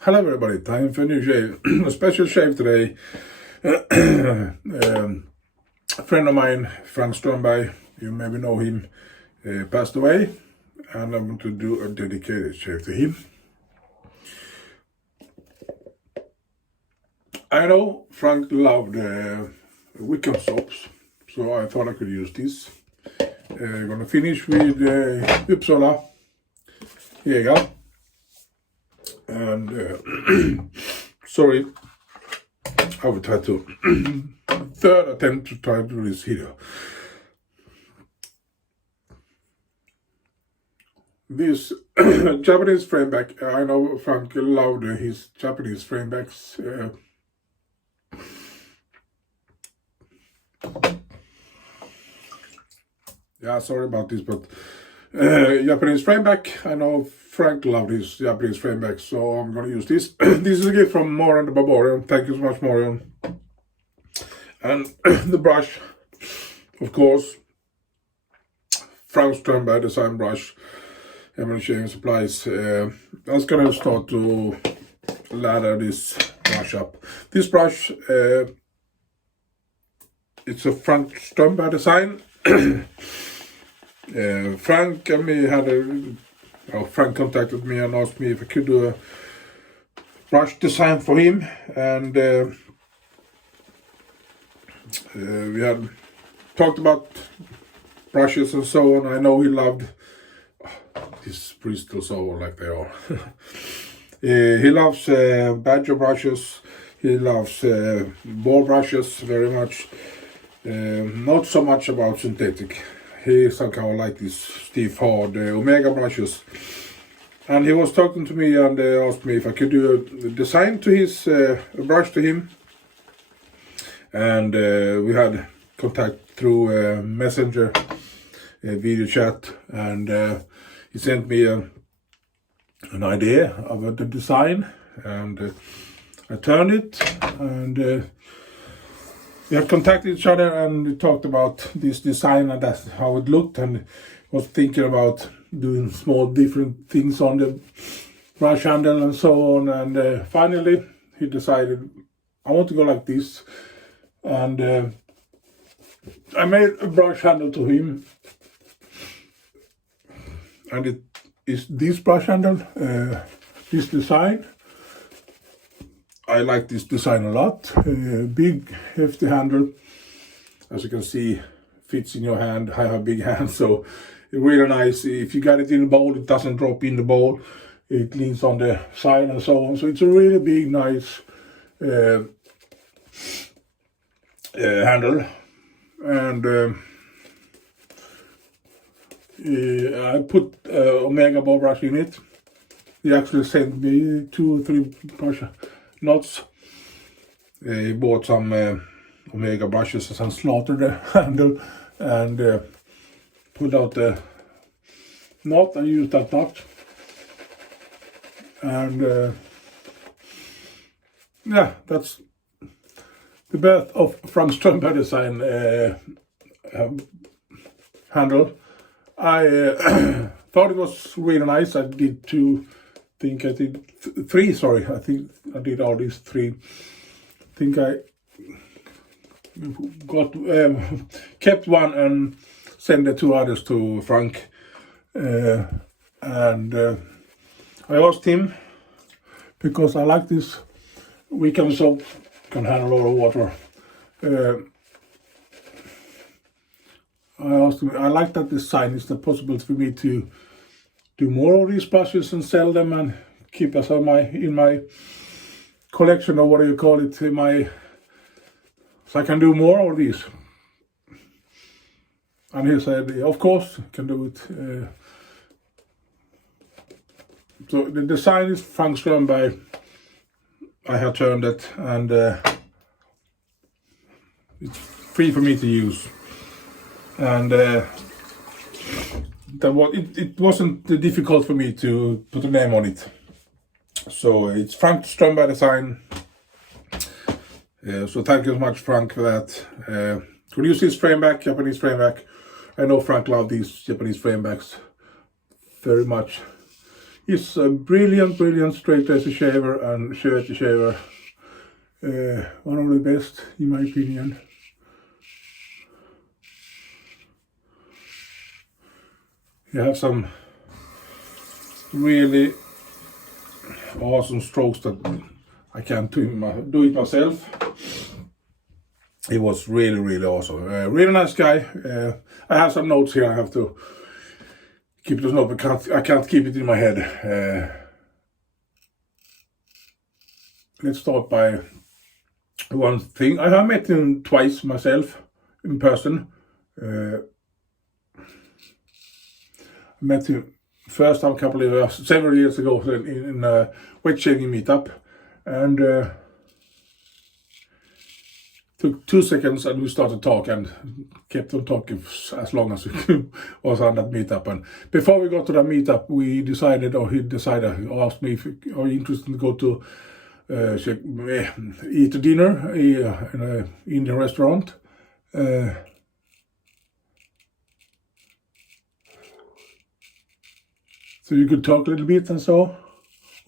Hello everybody, time for a new shave. A special shave today. A friend of mine, Frank Stromberg, you maybe know him, passed away, and I want to do a dedicated shave to him. I know Frank loved Wickham soaps, so I thought I could use this. Gonna finish with Upsala, HEGA. And sorry, I will try to third attempt to try to do this video. This Japanese frameback, I know Frank loved his Japanese framebacks. Yeah, sorry about this, but Japanese frameback, I know Frank loved his Japanese frameback, so I'm going to use this. This is a gift from Marion the Barbarian. Thank you so much, Marion. And the brush, of course, Frank Strömberg design brush, YMMV Shaves supplies. I was going to start to ladder this brush up. This brush, it's a Frank Strömberg design. Frank and me had Frank contacted me and asked me if I could do a brush design for him, and we had talked about brushes and so on. I know he loved these Bristol so like they are. He loves badger brushes. He loves boar brushes very much. Not so much about synthetic. He somehow like these stiff, hard Omega brushes. And he was talking to me and asked me if I could do a design to his brush to him. And we had contact through Messenger, video chat, and he sent me an idea of the design, and I turned it, and we had contacted each other and we talked about this design and that's how it looked, and was thinking about doing small different things on the brush handle and so on, and finally he decided I want to go like this, and I made a brush handle to him, and it is this brush handle, this design. I like this design a lot. Big, hefty handle. As you can see, fits in your hand. I have a big hand, so it's really nice. If you got it in the bowl, it doesn't drop in the bowl. It leans on the side and so on. So it's a really big, nice handle. And I put Omega bow brush in it. He actually sent me 2 or 3 brush knots. He bought some Omega brushes and slaughtered the handle and pulled out the knot and used that knot. And yeah, that's the birth of Frank Strömberg design handle. I thought it was really nice. I did 2. I did 3, sorry. I think I did all these 3. I think I got kept one and sent the 2 others to Frank. And I asked him, because I like this Wickham soap, can handle a lot of water. I asked him, I like that design. Is it possible for me to do more of these brushes and sell them and keep as in my collection, or what do you call it, so I can do more of these? And he said, of course, you can do it. So the design is Frank Strömberg. I have turned it, and it's free for me to use. And it wasn't difficult for me to put a name on it. So it's Frank Strömberg design. So thank you so much, Frank, for that. Could use this frameback, Japanese frameback. I know Frank loved these Japanese framebacks very much. He's a brilliant straight razor shaver and shirt shaver. One of the best in my opinion. You have some really awesome strokes that I can't do it myself. It was really awesome. Really nice guy. I have some notes here. I have to keep those notes. I can't keep it in my head. Let's start by one thing. I have met him twice myself in person. I met him first time several years ago in a wet shaving meetup, and took 2 seconds and we started talking and kept on talking as long as we was on that meetup. And before we got to that meetup, he asked me if I was interested to go to eat dinner in an Indian restaurant. So you could talk a little bit and so,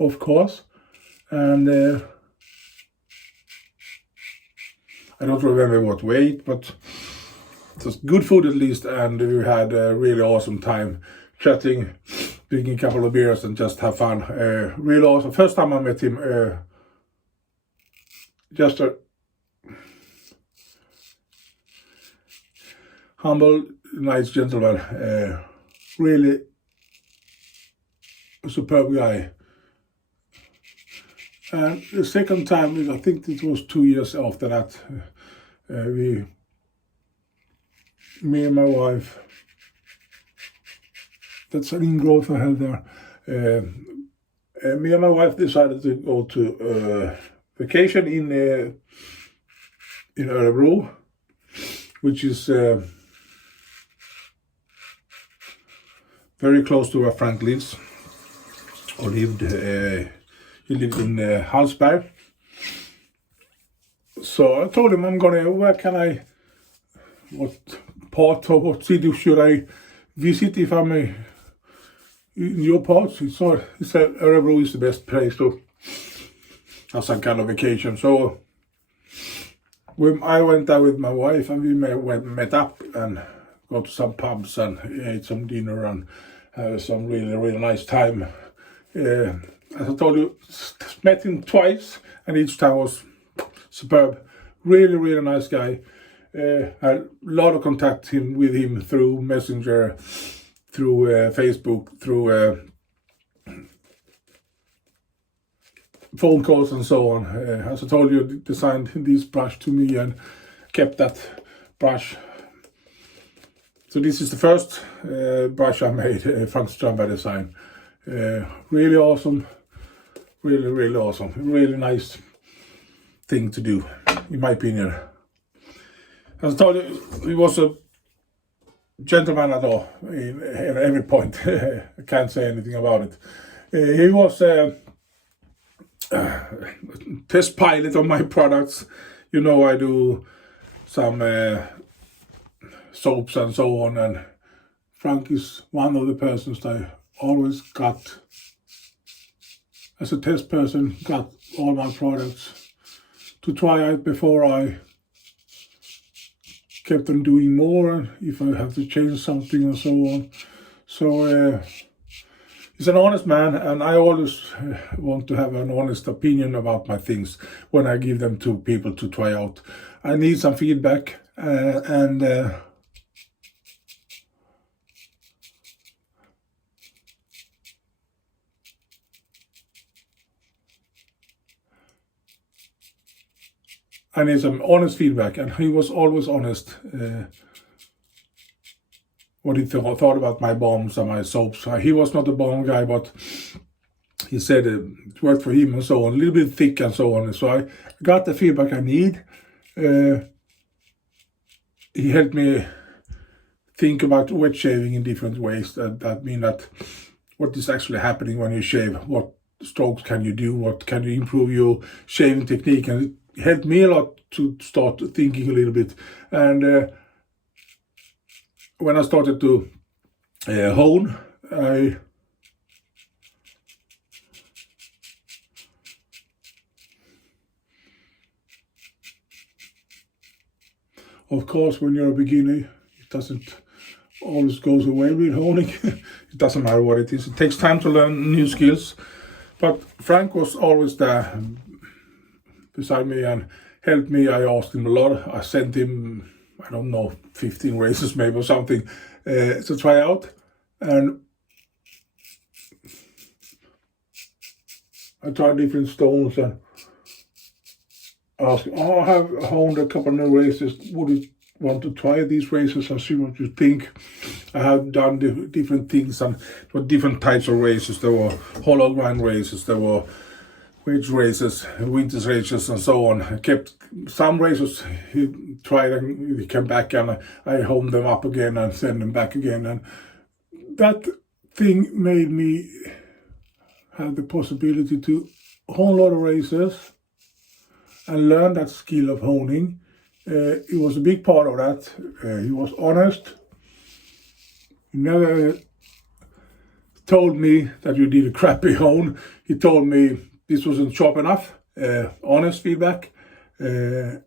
of course. And I don't remember what we ate, but it was good food at least, and we had a really awesome time chatting, drinking a couple of beers and just have fun. Really awesome. First time I met him, just a humble, nice gentleman, really a superb guy. And the second time, I think it was 2 years after that, me and my wife, that's an ingrowth I had there. Me and my wife decided to go to vacation in Örebro, which is very close to where Frank lives, or lived. He lived in Hallsberg. So I told him what part of what city should I visit if I'm in your part? He said Örebro is the best place to have some kind of vacation. So I went there with my wife and we met up and got to some pubs and ate some dinner and had some really nice time. As I told you, met him twice and each time was superb. Really nice guy. Had a lot of contact with him through Messenger, through Facebook, through phone calls and so on. As I told you, designed this brush to me and kept that brush. So this is the first brush I made from Strombe design. Really awesome. Really awesome. Really nice thing to do, in my opinion. As I told you, he was a gentleman at all, in every point. I can't say anything about it. He was a test pilot of my products. You know, I do some soaps and so on, and Frank is one of the persons that I always got as a test person, got all my products to try out before I kept on doing more, if I have to change something and so on. So he's an honest man, and I always want to have an honest opinion about my things when I give them to people to try out. I need some feedback, and I need some honest feedback, and he was always honest. What he thought about my bombs and my soaps. He was not a bomb guy, but he said it worked for him and so on, a little bit thick and so on. So I got the feedback I need. He helped me think about wet shaving in different ways. That mean that what is actually happening when you shave, what strokes can you do, what can you improve your shaving technique, and it helped me a lot to start thinking a little bit. And when I started to hone, I Of course, when you're a beginner, it doesn't always goes away with honing. It doesn't matter what it is. It takes time to learn new skills. But Frank was always there beside me and helped me. I asked him a lot. I sent him, I don't know, 15 races maybe or something to try out. And I tried different stones and asked him, I have honed a couple of races. Would you want to try these races and see what you think? I have done different things and different types of races. There were hollow grind races, there were wedge races, winter races, and so on. I kept some races. He tried and he came back, and I honed them up again and sent them back again. And that thing made me have the possibility to hone a lot of races and learn that skill of honing. It was a big part of that. He was honest. He never told me that you did a crappy hone. He told me this wasn't sharp enough. Honest feedback. And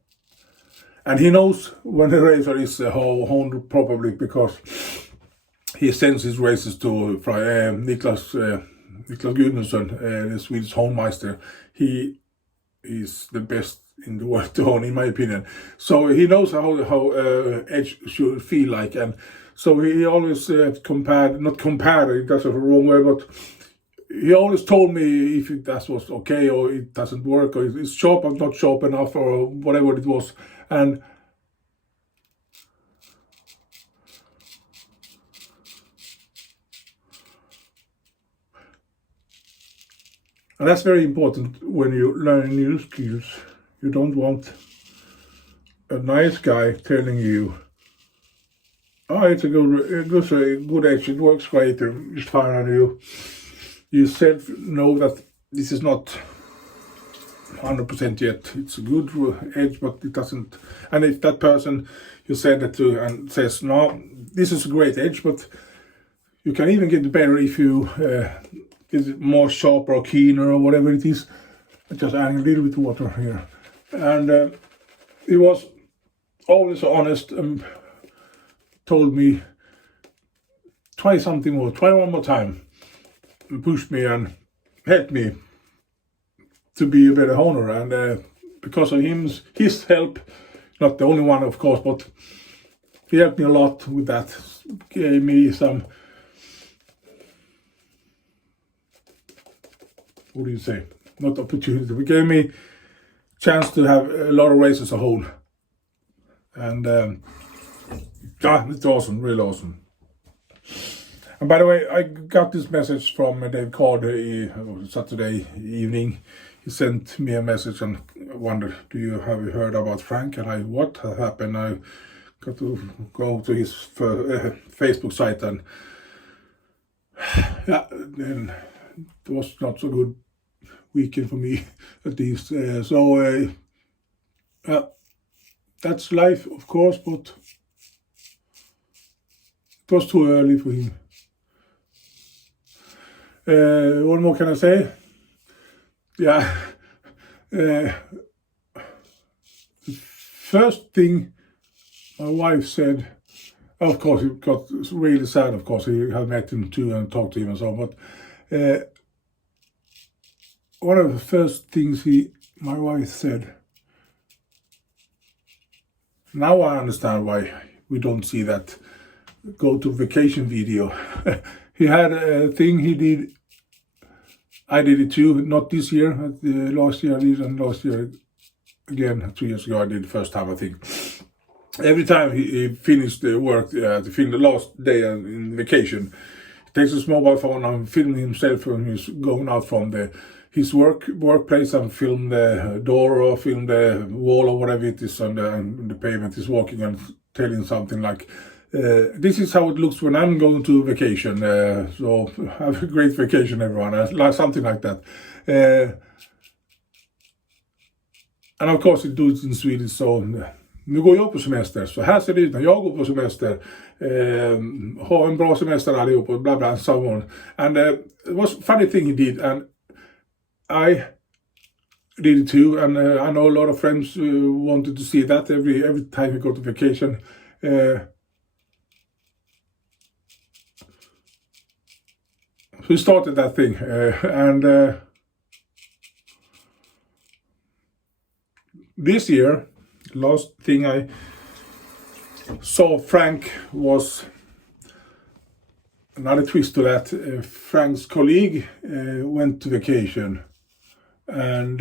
he knows when the racer is honed properly, because he sends his races to Niclas Gudmundsson, the Swedish honemeister. He is the best in the world to hone, in my opinion. So he knows how edge should feel like, and so he always not compared, that's a wrong way, but he always told me if that was okay or it doesn't work or it's sharp or not sharp enough or whatever it was. And that's very important when you learn new skills. You don't want a nice guy telling you, oh, it's a good edge, it works great, it's fine, and you self know that this is not 100% yet. It's a good edge, but it doesn't. And if that person you said that to and says, no, this is a great edge, but you can even get better if you get it more sharper or keener or whatever it is. Just adding a little bit of water here. And he was always honest and told me, try something more, try one more time, and pushed me and helped me to be a better honer. And because of his help, not the only one of course, but he helped me a lot with that, gave me some, what do you say, not opportunity, but gave me chance to have a lot of races to hold. And it's awesome, really awesome. And by the way, I got this message from Dave Card Saturday evening. He sent me a message and wondered, have you heard about Frank? And what happened? I got to go to his Facebook site, and yeah, then it was not so good weekend for me, at least. So that's life, of course, but it was too early for him. What more can I say? Yeah. First thing my wife said, of course, it got really sad, of course. He had met him too and talked to him and so on, but one of the first things my wife said, now I understand why we don't see that go to vacation video. He had a thing he did, I did it too, not this year, last year I did, and last year again, 2 years ago I did the first time, I think. Every time he finished the work, to film the last day in vacation, he takes his mobile phone and filming himself when he's going out from his workplace and film the door or film the wall or whatever it is on the pavement. He's walking and telling something like, this is how it looks when I'm going to vacation. So have a great vacation, everyone. Like something like that. And of course, it do it in Swedish. So nu går jag på semester. Så här ser det ut när jag går på semester. Ha en bra semester allihop och bla bla and so on. And it was a funny thing he did. And I did it too, and I know a lot of friends wanted to see that every time we go to vacation. We started that thing, and this year, last thing I saw Frank was another twist to that. Frank's colleague went to vacation, and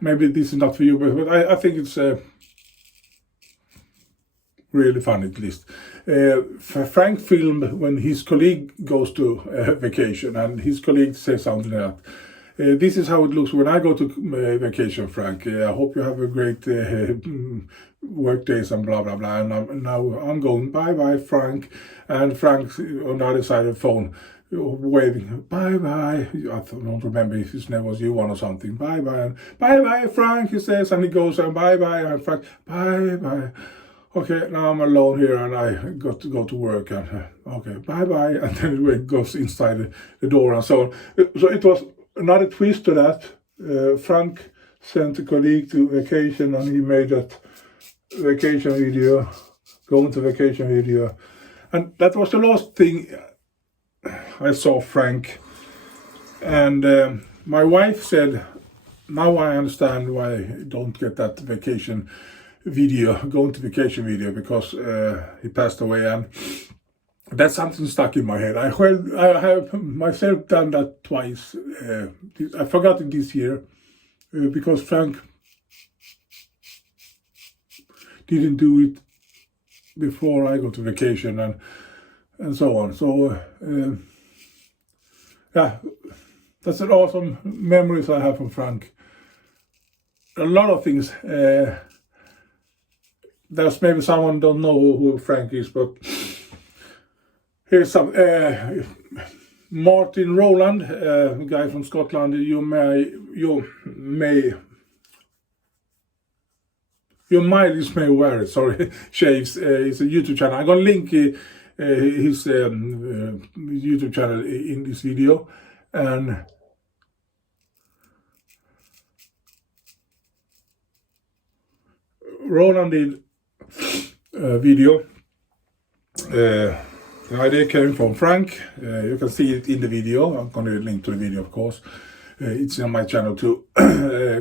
maybe this is not for you, but I think it's really fun at least. Frank filmed when his colleague goes to vacation, and his colleague says something like that. This is how it looks when I go to vacation, Frank. I hope you have a great work days and blah blah blah. And now I'm going, bye bye, Frank. And Frank's on the other side of the phone, waving, bye bye. I don't remember if his name was Johan or something. Bye bye, and bye bye, Frank. He says, and he goes, and bye bye, and Frank, bye bye. Okay, now I'm alone here and I got to go to work, and okay, bye bye, and then it goes inside the door and so on. So it was another twist to that. Frank sent a colleague to vacation, and he made that vacation video, going to vacation video, and that was the last thing I saw Frank. And my wife said, now I understand why I don't get that vacation video, going to vacation video, because he passed away, and that's something stuck in my head. I have myself done that twice. I forgot it this year because Frank didn't do it before I go to vacation, and so on. So yeah, that's an awesome memories I have from Frank. A lot of things. There's maybe someone don't know who Frank is, but here's some Martyn Rowland, a guy from Scotland. You mileage may vary. Sorry, Shaves. It's a YouTube channel. I'm gonna link his YouTube channel in this video, and Roland did video. The idea came from Frank. You can see it in the video. I'm going to link to the video, of course. It's on my channel too.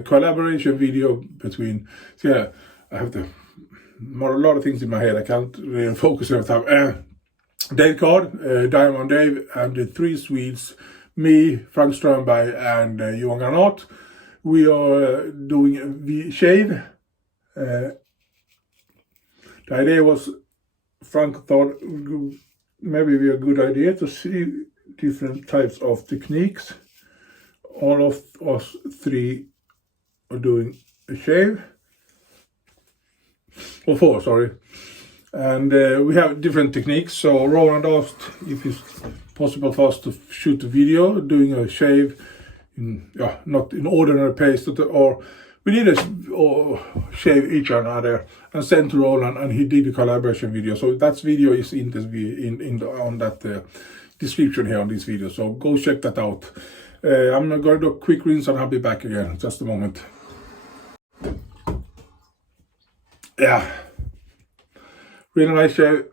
Collaboration video between. So yeah, I have a lot of things in my head. I can't really focus every time. Dave card, Diamond Dave, and the three Swedes, me, Frank Strömberg, and Johan Granath. We are doing a shave. The idea was, Frank thought maybe it would be a good idea to see different types of techniques. All of us three are doing a shave. Or four, sorry. And we have different techniques. So Roland asked if it's possible for us to shoot a video doing a shave, not in ordinary pace, or we did shave each other and send to Roland, and he did a collaboration video. So that video is in this on that description here on this video. So go check that out. I'm going to do a quick rinse and I'll be back again. Just a moment. Yeah, really nice shave.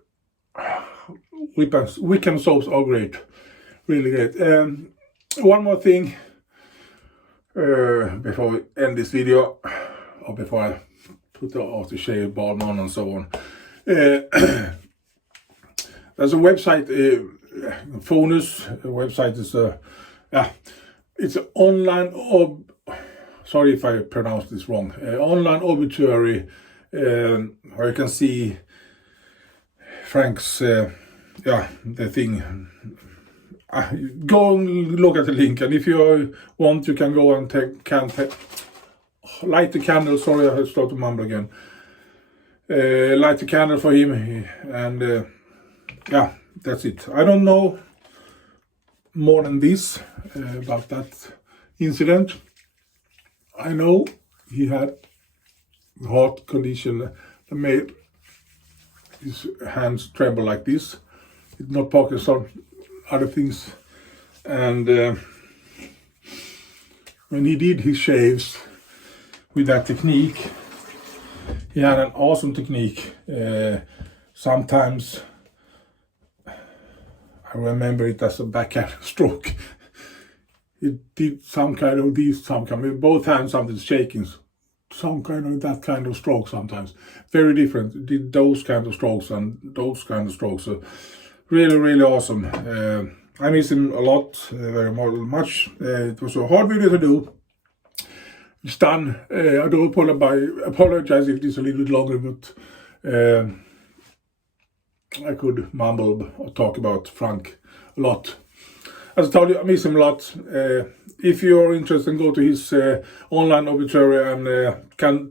Wickham soaps are great, really great. One more thing. Before we end this video, or before I put the aftershave balm on and so on, there's a website, Fonus. The website is it's an online sorry if I pronounced this wrong. Online obituary, where you can see Frank's the thing. Go and look at the link, and if you want, you can go and light the candle. Sorry, I started to mumble again. Light the candle for him, and yeah, that's it. I don't know more than this about that incident. I know he had heart condition that made his hands tremble like this. It's not Parkinson. Other things, and when he did his shaves with that technique, he had an awesome technique. Sometimes I remember it as a backhand stroke. He did some kind of these, some kind with both hands, something shaking, some kind of that kind of stroke sometimes. Very different. Did those kind of strokes and those kind of strokes. So really, really awesome. I miss him a lot, very much. It was a hard video to do. It's done. I do apologize if it is a little bit longer, but I could mumble or talk about Frank a lot. As I told you, I miss him a lot. If you're interested, go to his online obituary and can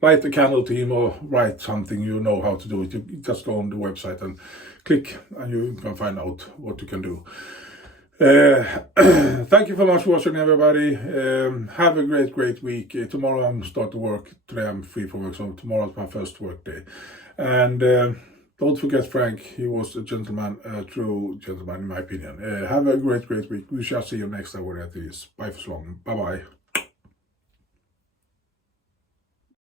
light a candle to him or write something. You know how to do it. You just go on the website and click and you can find out what you can do. Thank you so much for watching, everybody. Have a great week. Tomorrow I'm start to work. Today I'm free from work, so tomorrow is my first work day. And don't forget Frank. He was a gentleman, a true gentleman in my opinion. Have a great week. We shall see you next time. Where that is. Bye for so long. Bye bye.